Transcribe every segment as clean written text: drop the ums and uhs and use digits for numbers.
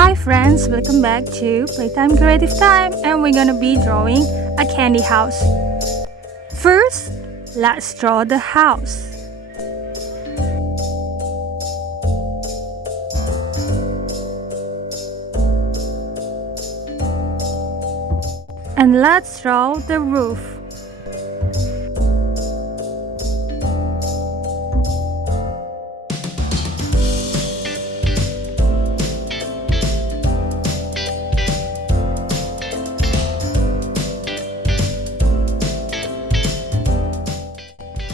Hi friends, welcome back to Playtime Creative Time, and we're gonna be drawing a candy house. First, let's draw the house. And let's draw the roof.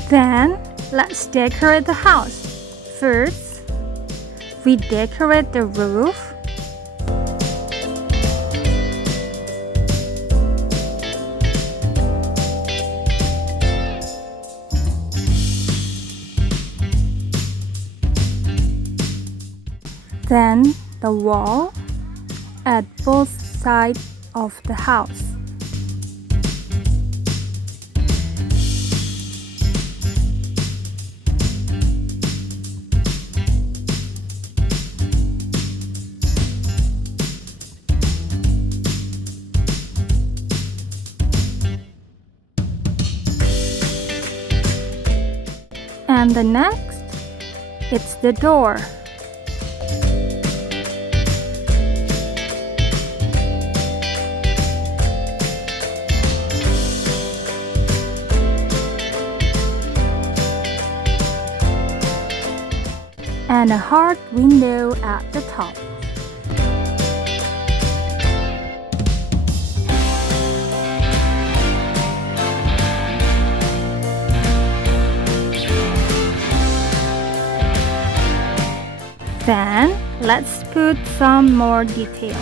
Then, let's decorate the house. First, we decorate the roof. Then, the wall at both sides of the house. And the next, it's the door. And a heart window at the top. Then, let's put some more details.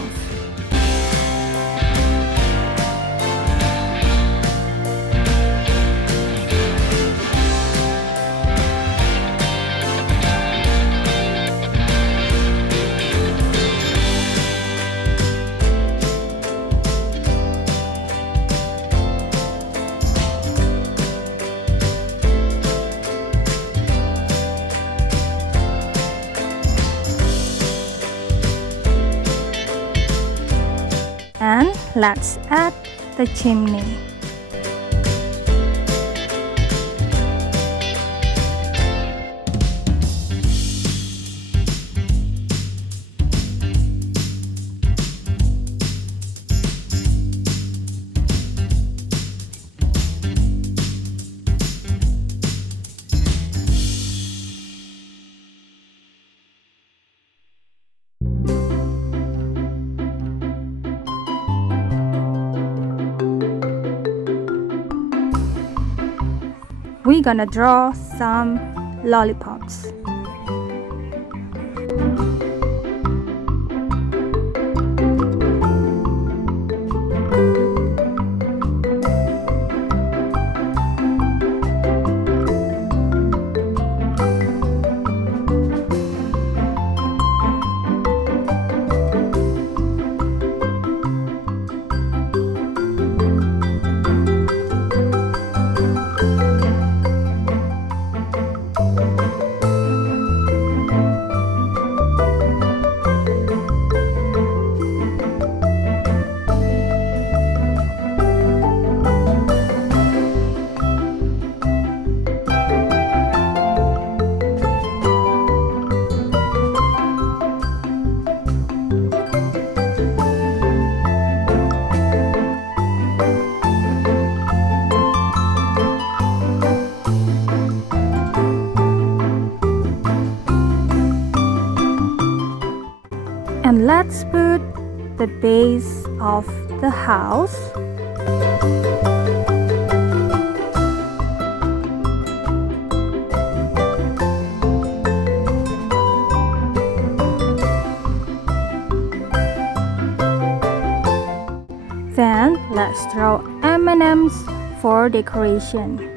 And let's add the chimney. We're gonna draw some lollipops. And let's put the base of the house. Then let's draw M&Ms for decoration.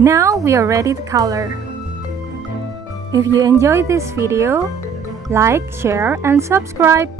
Now we are ready to color. If you enjoyed this video, like, share, and subscribe.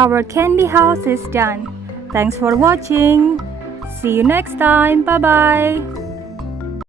Our candy house is done. Thanks for watching. See you next time. Bye bye.